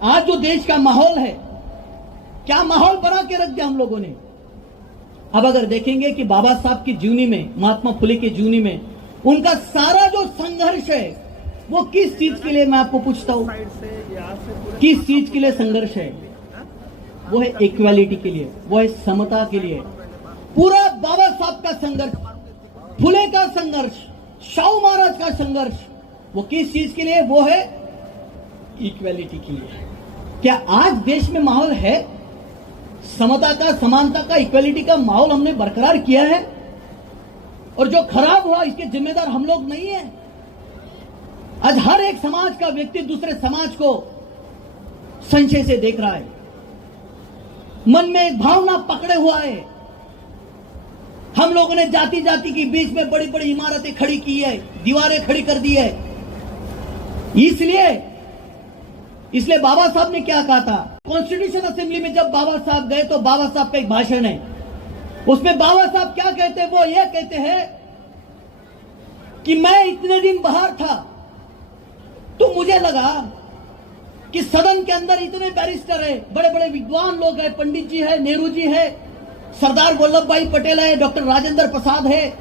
आज जो देश का माहौल है, क्या माहौल बना के रख दिया हम लोगों ने। अब अगर देखेंगे कि बाबा साहब की जीवनी में, महात्मा फुले की जीवनी में उनका सारा जो संघर्ष है वो किस चीज के लिए, मैं आपको पूछता हूं, किस चीज के लिए संघर्ष है? वो है इक्वालिटी के लिए, वो है समता के लिए। पूरा बाबा साहब का संघर्ष, फुले का संघर्ष, शाहू महाराज का संघर्ष, वो किस चीज के लिए? वो है इक्वालिटी के लिए। क्या आज देश में माहौल है समता का, समानता का, इक्वालिटी का माहौल हमने बरकरार किया है? और जो खराब हुआ इसके जिम्मेदार हम लोग नहीं है। आज हर एक समाज का व्यक्ति दूसरे समाज को संशय से देख रहा है, मन में एक भावना पकड़े हुआ है। हम लोगों ने जाति जाति के बीच में बड़ी बड़ी इमारतें खड़ी की है, दीवारें खड़ी कर दी है। इसलिए बाबा साहब ने क्या कहा था? कॉन्स्टिट्यूशन असेंबली में जब बाबा साहब गए तो बाबा साहब का एक भाषण है, उसमें बाबा साहब क्या कहते हैं? वो ये कहते हैं कि मैं इतने दिन बाहर था तो मुझे लगा कि सदन के अंदर इतने बैरिस्टर है, बड़े बड़े विद्वान लोग हैं, पंडित जी है, नेहरू जी है, सरदार वल्लभ भाई पटेल है, डॉक्टर राजेंद्र प्रसाद है।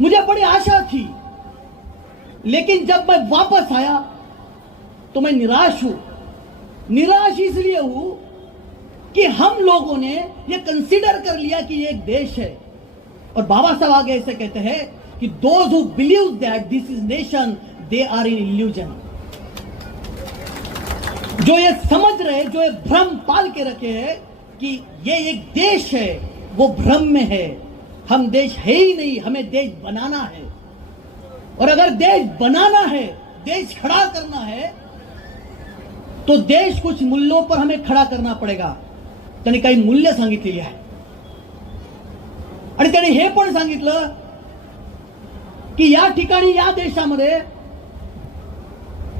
मुझे बड़ी आशा थी, लेकिन जब मैं वापस आया तो मैं निराश हूं। निराश इसलिए हूं कि हम लोगों ने ये कंसीडर कर लिया कि ये एक देश है। और बाबा साहब आगे ऐसे कहते हैं कि those who believe that this is nation they are in illusion. जो ये समझ रहे, जो ये भ्रम पाल के रखे हैं कि ये एक देश है, वो भ्रम में है। हम देश है ही नहीं, हमें देश बनाना है। और अगर देश बनाना है, देश खड़ा करना है, तो देश कुछ मूल्यों पर हमें खड़ा करना पडेगा। त्यांनी काही मूल्य सांगितलेली आहे आणि त्याने हे पण सांगितलं की या ठिकाणी, या देशामध्ये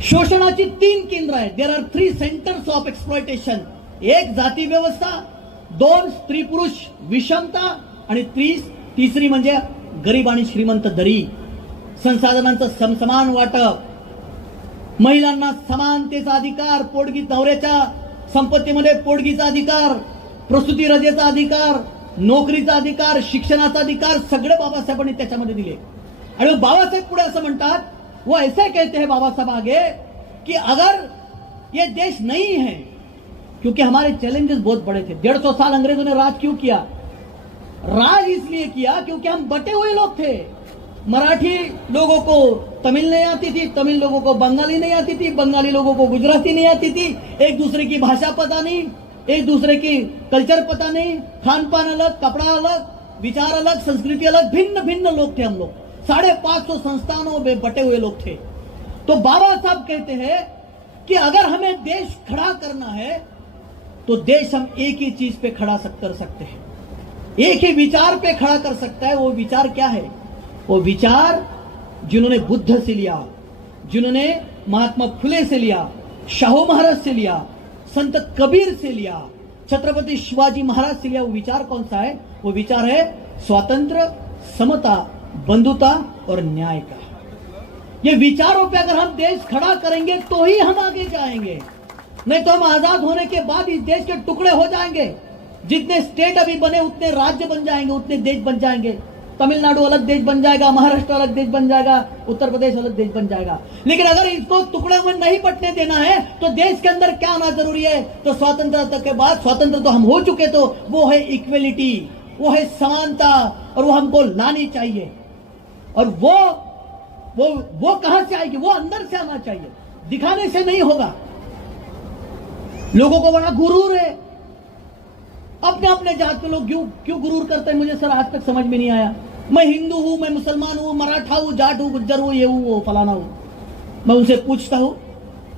शोषणाची 3 केंद्र आहेत। There are 3 centres of exploitation. एक जाती व्यवस्था, 2 स्त्री पुरुष विषमता आणि तिसरी म्हणजे गरीब आणि श्रीमंत दरी। संसाधनांचं समसमान वाटप, महिलांना समानतेचा अधिकार, पोटगी नवऱ्याच्या संपत्तीमध्ये पोटगीचा अधिकार, प्रसूती रजेचा अधिकार, नोकरीचा अधिकार, शिक्षणाचा अधिकार, सगळे बाबासाहेबांनी त्याच्यामध्ये दिले। आणि बाबासाहेब पुढे असं म्हणतात, वो ऐसे कहते हैं बाबा साहब आगे कि अगर ये देश नहीं है, क्योंकि हमारे चैलेंजेस बहुत बड़े थे। 150 साल अंग्रेजों ने राज क्यों किया? राज इसलिए किया क्योंकि हम बटे हुए लोग थे। मराठी लोगों को तमिल नहीं आती थी, तमिल लोगों को बंगाली नहीं आती थी, बंगाली लोगों को गुजराती नहीं आती थी, एक दूसरे की भाषा पता नहीं, एक दूसरे की कल्चर पता नहीं, खान पान अलग, कपड़ा अलग, विचार अलग, संस्कृति अलग, भिन्न भिन्न लोग थे हम लोग। 550 संस्थानों में बटे हुए लोग थे। तो बाबा साहब कहते हैं कि अगर हमें देश खड़ा करना है तो देश हम एक ही चीज पे खड़ा कर सकते हैं, एक ही विचार पे खड़ा कर सकता है। वो विचार क्या है? वो विचार जिन्होंने बुद्ध से लिया, जिन्होंने महात्मा फुले से लिया, शाहू महाराज से लिया, संत कबीर से लिया, छत्रपति शिवाजी महाराज से लिया। वो विचार कौन सा है? वो विचार है स्वातंत्र्य, समता, बंधुता और न्याय का। ये विचारों पे अगर हम देश खड़ा करेंगे तो ही हम आगे जाएंगे, नहीं तो हम आजाद होने के बाद इस देश के टुकड़े हो जाएंगे। जितने स्टेट अभी बने उतने राज्य बन जाएंगे, उतने देश बन जाएंगे। तमिलनाडु अलग देश बन जाएगा, महाराष्ट्र अलग देश बन जाएगा, उत्तर प्रदेश अलग देश बन जाएगा। लेकिन अगर इसको टुकड़े में नहीं बंटने देना है तो देश के अंदर क्या आना जरूरी है? तो स्वतंत्रता के बाद, स्वतंत्र तो हम हो चुके, तो वो है इक्वेलिटी, वो है समानता, और वो हमको लानी चाहिए। और वो कहां से आएगी? वो अंदर से आना चाहिए, दिखाने से नहीं होगा। लोगों को बड़ा गुरूर है, अपने अपने जात के लोग क्यों गुरूर करते हैं? मुझे सर आज तक समझ में नहीं आया। मैं हिंदू हूं, मैं मुसलमान हूं, मराठा हूं, जाट हूं, गुज्जर हूं, ये हूं, वो फलाना हूं। मैं उनसे पूछता हूं,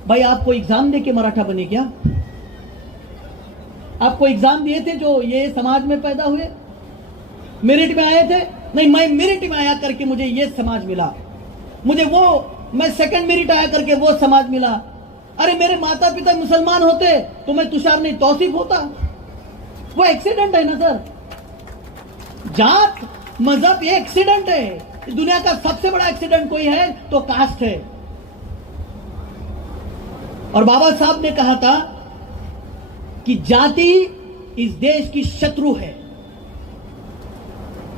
भाई आपको एग्जाम दे के मराठा बने क्या? आपको एग्जाम दिए थे जो ये समाज में पैदा हुए? मेरिट में आए थे? नहीं, मैं मेरिट में आया करके मुझे ये समाज मिला, मुझे मैं सेकंड मेरिट आया करके वो समाज मिला। अरे मेरे माता पिता मुसलमान होते तो मैं तुषार नहीं तौसीफ होता। वो एक्सीडेंट है ना सर। जात मजहब ये एक्सीडेंट है। दुनिया का सबसे बड़ा एक्सीडेंट कोई है तो कास्ट है। और बाबा साहब ने कहा था कि जाति इस देश की शत्रु है।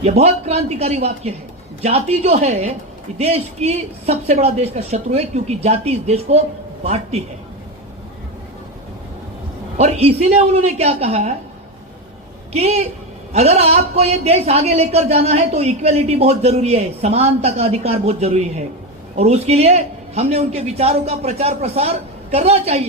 यह बहुत क्रांतिकारी वाक्य है। जाति जो है देश की सबसे बड़ा देश का शत्रु है, क्योंकि जाति इस देश को बांटती है। और इसीलिए उन्होंने क्या कहा कि अगर आपको ये देश आगे लेकर जाना है तो इक्वेलिटी बहुत जरूरी है, समानता का अधिकार बहुत जरूरी है, और उसके लिए हमने उनके विचारों का प्रचार प्रसार करना चाहिए।